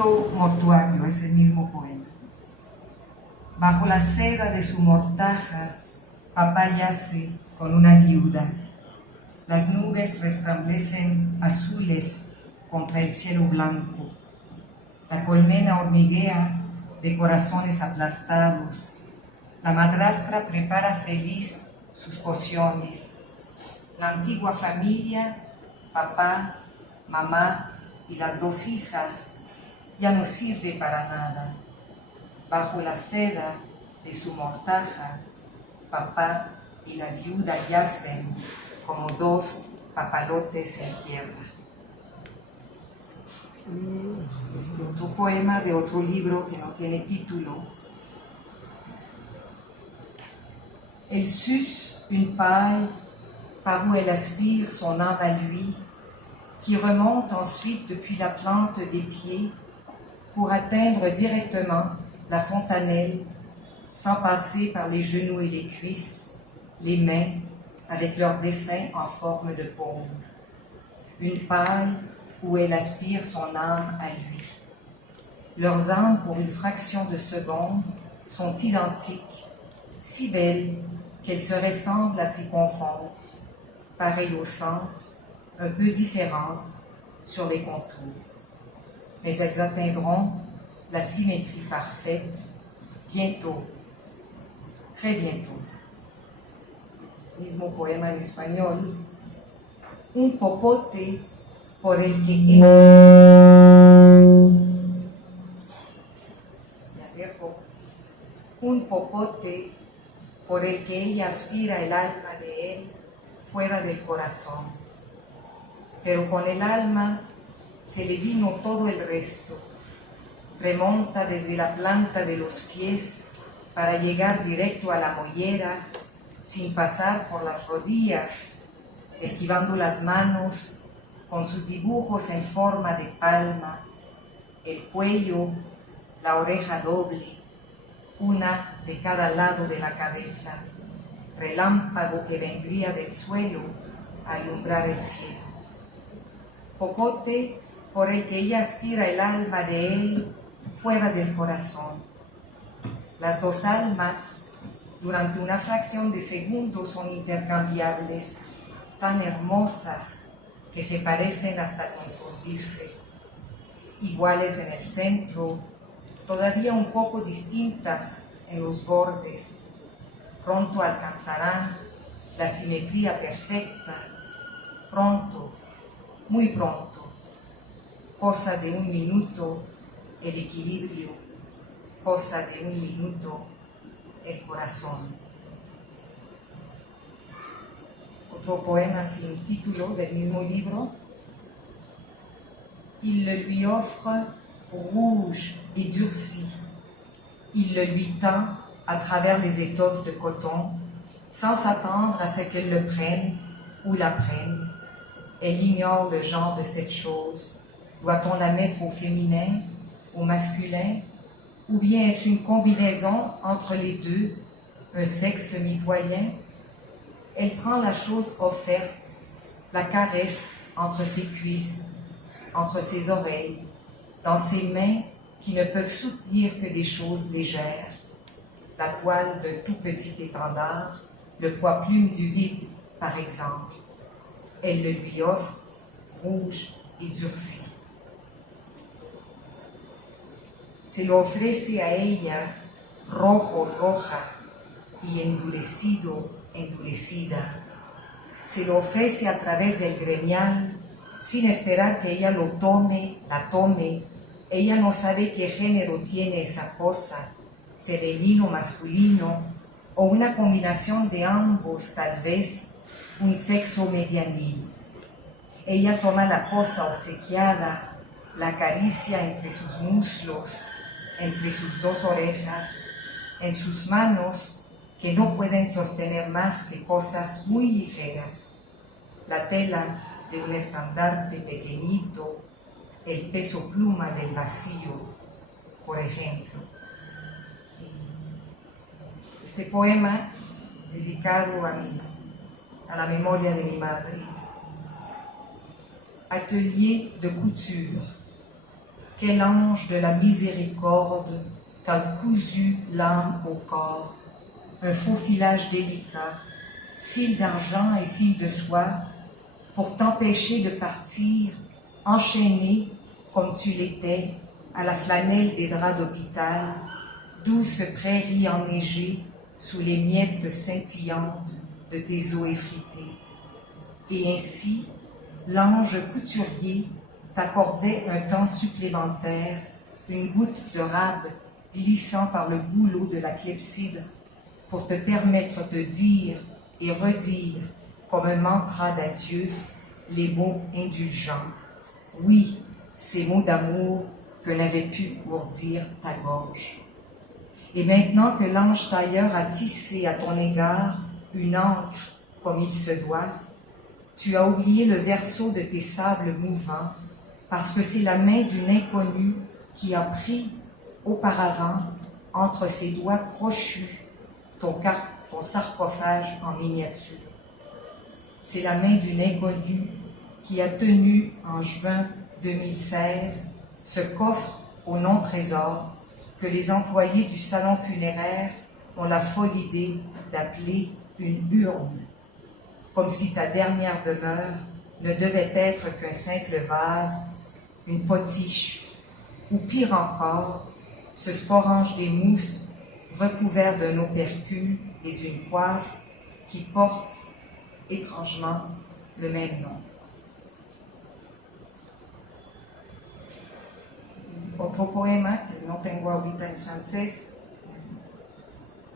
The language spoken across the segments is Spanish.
Tito Mortuario, es el mismo poema. Bajo la seda de su mortaja, papá yace con una viuda. Las nubes resplandecen azules contra el cielo blanco. La colmena hormiguea de corazones aplastados. La madrastra prepara feliz sus pociones. La antigua familia, papá, mamá y las dos hijas, ya no sirve para nada. Bajo la seda de su mortaja, papá y la viuda yacen como dos papalotes en tierra. Este otro poema de otro libro que no tiene título. Elle suce une paille par où elle aspire son âme à lui, qui remonte ensuite depuis la plante des pieds pour atteindre directement la fontanelle, sans passer par les genoux et les cuisses, les mains avec leurs dessins en forme de paume. Une paille où elle aspire son âme à lui. Leurs âmes, pour une fraction de seconde, sont identiques, si belles qu'elles se ressemblent à s'y confondre, pareilles au centre, un peu différentes sur les contours. Mais elles atteindront la symétrie parfaite bientôt, très bientôt. Mismo poema en español. Un popote por el que un popote por el que ella aspira el alma de él fuera del corazón. Pero con el alma se le vino todo el resto. Remonta desde la planta de los pies para llegar directo a la mollera, sin pasar por las rodillas, esquivando las manos con sus dibujos en forma de palma, el cuello, la oreja doble, una de cada lado de la cabeza, relámpago que vendría del suelo a alumbrar el cielo. Popote por el que ella aspira el alma de él fuera del corazón. Las dos almas, durante una fracción de segundo, son intercambiables, tan hermosas que se parecen hasta confundirse, iguales en el centro, todavía un poco distintas en los bordes. Pronto alcanzarán la simetría perfecta, pronto, muy pronto, cosa de un minuto, el equilibrio, cosa de un minuto, el corazón. Otro poema sin título del mismo libro. Il le lui offre rouge et durci. Il le lui tend à travers les étoffes de coton, sans s'attendre à ce qu'elle le prenne ou la prenne. Elle ignore le genre de cette chose. Doit-on la mettre au féminin, au masculin, ou bien est-ce une combinaison entre les deux, un sexe mitoyen? Elle prend la chose offerte, la caresse entre ses cuisses, entre ses oreilles, dans ses mains qui ne peuvent soutenir que des choses légères, la toile d'un tout petit étendard, le poids plume du vide, par exemple. Elle le lui offre, rouge et durci. Se lo ofrece a ella, rojo, roja, y endurecido, endurecida. Se lo ofrece a través del gremial, sin esperar que ella lo tome, la tome. Ella no sabe qué género tiene esa cosa, femenino, masculino, o una combinación de ambos, tal vez, un sexo medianil. Ella toma la cosa obsequiada, la acaricia entre sus muslos, entre sus dos orejas, en sus manos, que no pueden sostener más que cosas muy ligeras. La tela de un estandarte pequeñito, el peso pluma del vacío, por ejemplo. Este poema, dedicado a la memoria de mi madre. Atelier de couture. quel ange de la miséricorde t'a cousu l'âme au corps, un faux filage délicat, fil d'argent et fil de soie, pour t'empêcher de partir, enchaîné comme tu l'étais, à la flanelle des draps d'hôpital, douce prairie enneigée sous les miettes scintillantes de tes os effrités. Et ainsi, l'ange couturier t'accordait un temps supplémentaire, une goutte de rade glissant par le goulot de la clepsydre pour te permettre de dire et redire comme un mantra d'adieu les mots indulgents. Oui, ces mots d'amour que n'avait pu ourdir ta gorge. Et maintenant que l'ange tailleur a tissé à ton égard une encre comme il se doit, tu as oublié le verso de tes sables mouvants, parce que c'est la main d'une inconnue qui a pris auparavant entre ses doigts crochus ton sarcophage en miniature. C'est la main d'une inconnue qui a tenu en juin 2016 ce coffre au non-trésor que les employés du salon funéraire ont la folle idée d'appeler une urne, comme si ta dernière demeure ne devait être qu'un simple vase, une potiche, ou pire encore, ce sporange des mousses recouvert d'un opercule et d'une coiffe qui porte étrangement le même nom. Otro poema que no tengo ahorita en francés,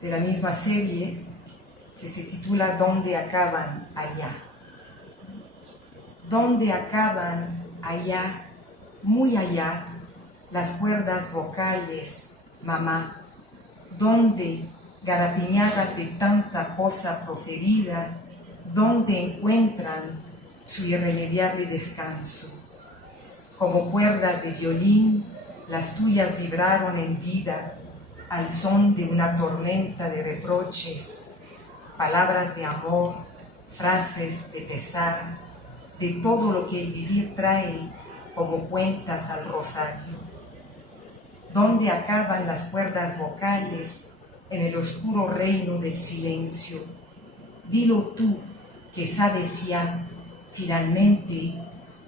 de la misma serie, que se titula ¿Dónde acaban allá? ¿Dónde acaban allá, muy allá, las cuerdas vocales, mamá? ¿Dónde, garapiñadas de tanta cosa proferida, dónde encuentran su irremediable descanso? Como cuerdas de violín, las tuyas vibraron en vida al son de una tormenta de reproches, palabras de amor, frases de pesar, de todo lo que el vivir trae como cuentas al rosario. ¿Dónde acaban las cuerdas vocales en el oscuro reino del silencio? Dilo tú, que sabes ya, finalmente,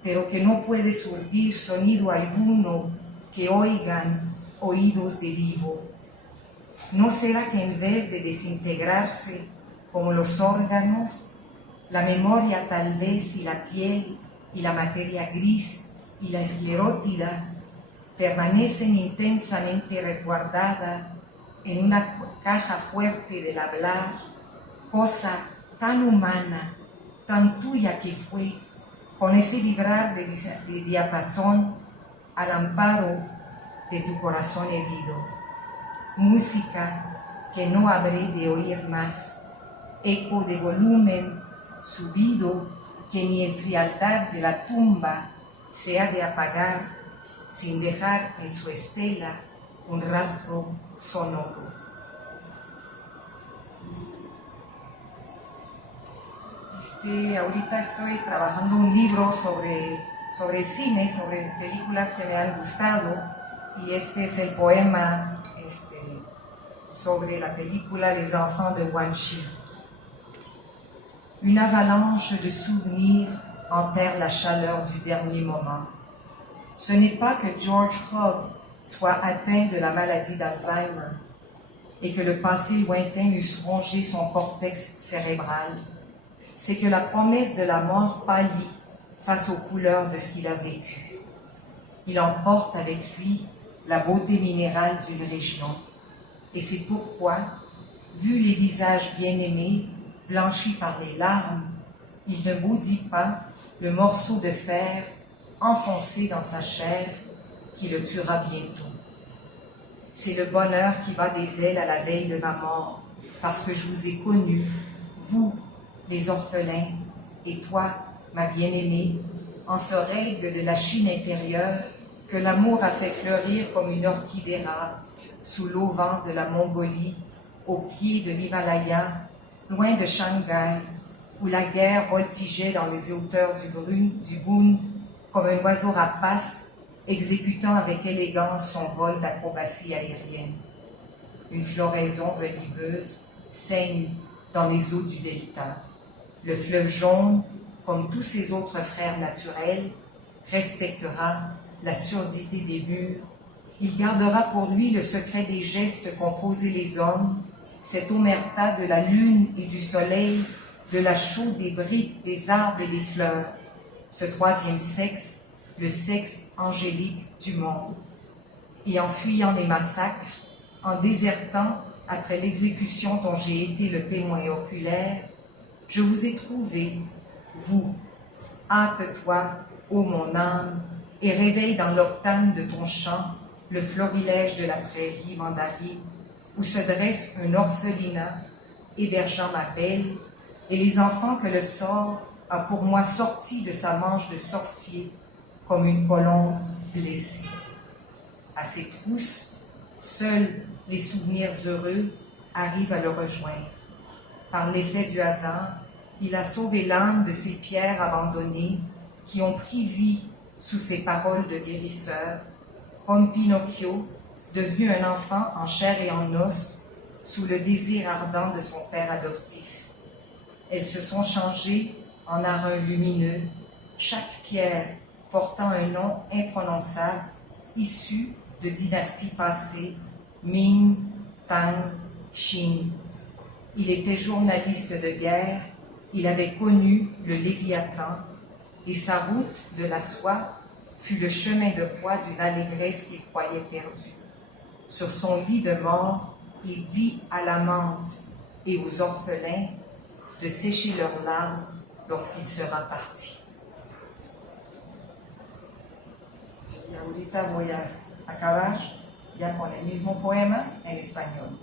pero que no puedes surtir sonido alguno que oigan oídos de vivo. ¿No será que en vez de desintegrarse como los órganos, la memoria tal vez y la piel y la materia gris y la esclerótida permanecen intensamente resguardada en una caja fuerte del hablar, cosa tan humana, tan tuya que fue, con ese vibrar de diapasón al amparo de tu corazón herido? Música que no habré de oír más, eco de volumen subido que ni en frialdad de la tumba se ha de apagar sin dejar en su estela un rastro sonoro. Ahorita estoy trabajando un libro sobre el cine, sobre películas que me han gustado, y este es el poema sobre la película Les Enfants de Wan Chi. Une avalanche de souvenirs enterre la chaleur du dernier moment. Ce n'est pas que George Hogg soit atteint de la maladie d'Alzheimer et que le passé lointain eusse rongé son cortex cérébral. C'est que la promesse de la mort pâlit face aux couleurs de ce qu'il a vécu. Il emporte avec lui la beauté minérale d'une région. Et c'est pourquoi, vu les visages bien-aimés, blanchis par les larmes, il ne maudit pas le morceau de fer enfoncé dans sa chair qui le tuera bientôt. C'est le bonheur qui bat des ailes à la veille de ma mort, parce que je vous ai connus, vous, les orphelins, et toi, ma bien-aimée, en ce règle de la Chine intérieure que l'amour a fait fleurir comme une orchidée rare sous l'auvent de la Mongolie, au pied de l'Himalaya, loin de Shanghai, où la guerre voltigeait dans les hauteurs du Bund comme un oiseau rapace exécutant avec élégance son vol d'acrobatie aérienne. Une floraison reliveuse saigne dans les eaux du delta. Le fleuve jaune, comme tous ses autres frères naturels, respectera la surdité des murs. Il gardera pour lui le secret des gestes qu'ont posés les hommes, cette omerta de la lune et du soleil, de la chaux des briques, des arbres et des fleurs. Ce troisième sexe, le sexe angélique du monde. Et en fuyant les massacres, en désertant après l'exécution dont j'ai été le témoin oculaire, je vous ai trouvé, vous. Hâte-toi, ô mon âme, et réveille dans l'octane de ton chant le florilège de la prairie mandarine, où se dresse un orphelinat, hébergeant ma belle, et les enfants que le sort a pour moi sortis de sa manche de sorcier, comme une colombe blessée. À ses trousses, seuls les souvenirs heureux arrivent à le rejoindre. Par l'effet du hasard, il a sauvé l'âme de ces pierres abandonnées qui ont pris vie sous ses paroles de guérisseur, comme Pinocchio, devenu un enfant en chair et en os, sous le désir ardent de son père adoptif. Elles se sont changées en arins lumineux, chaque pierre portant un nom imprononçable, issu de dynasties passées, Ming, Tang, Qing. Il était journaliste de guerre, il avait connu le Léviathan, et sa route de la soie fut le chemin de croix d'une allégresse qu'il croyait perdue. Sur son lit de mort, il dit à l'amante et aux orphelins de sécher leurs larmes lorsqu'il sera parti. Y ahorita voy a acabar ya con el mismo poema en español.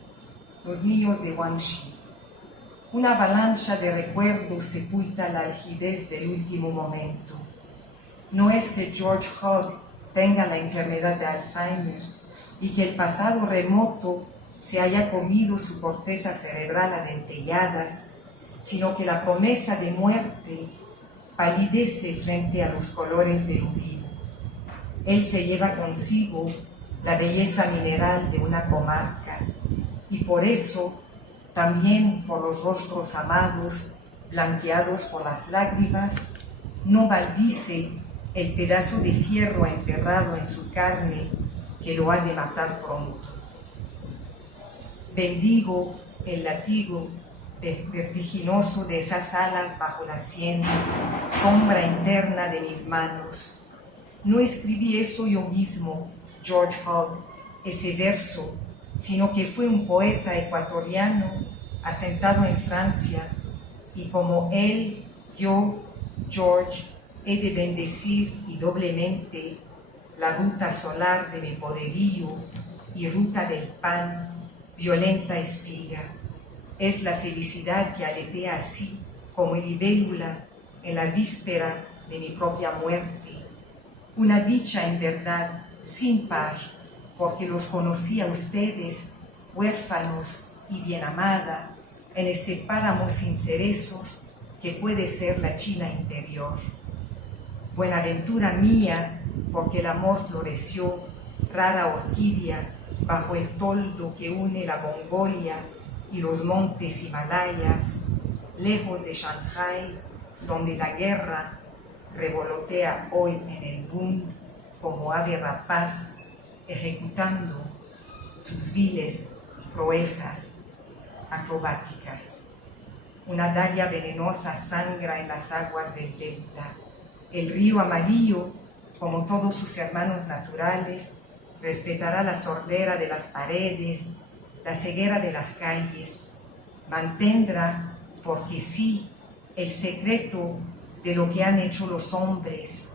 Los niños de Guangxi. Una avalancha de recuerdos sepulta la algidez del último momento. No es que George Hogg tenga la enfermedad de Alzheimer y que el pasado remoto se haya comido su corteza cerebral a dentelladas, sino que la promesa de muerte palidece frente a los colores del vivo. Él se lleva consigo la belleza mineral de una comarca y por eso, también por los rostros amados, blanqueados por las lágrimas, no maldice el pedazo de fierro enterrado en su carne que lo ha de matar pronto. Bendigo el latigo vertiginoso de esas alas bajo la sien, sombra interna de mis manos. No escribí eso yo mismo, George Hogg, ese verso, sino que fue un poeta ecuatoriano asentado en Francia, y como él, yo, George, he de bendecir y doblemente la ruta solar de mi poderío y ruta del pan, violenta espiga. Es la felicidad que aletea así como libélula en la víspera de mi propia muerte. Una dicha en verdad sin par, porque los conocí a ustedes, huérfanos y bien amada, en este páramo sin cerezos que puede ser la China interior. Buenaventura mía, porque el amor floreció, rara orquídea, bajo el toldo que une la Mongolia y los montes Himalayas, lejos de Shanghái, donde la guerra revolotea hoy en el Bund como ave rapaz, ejecutando sus viles proezas acrobáticas. Una dalia venenosa sangra en las aguas del delta. El río amarillo, como todos sus hermanos naturales, respetará la sordera de las paredes, la ceguera de las calles. Mantendrá, porque sí, el secreto de lo que han hecho los hombres,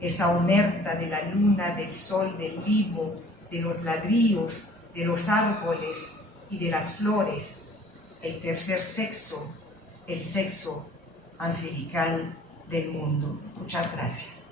esa omerta de la luna, del sol, del vivo, de los ladrillos, de los árboles y de las flores, el tercer sexo, el sexo angelical del mundo. Muchas gracias.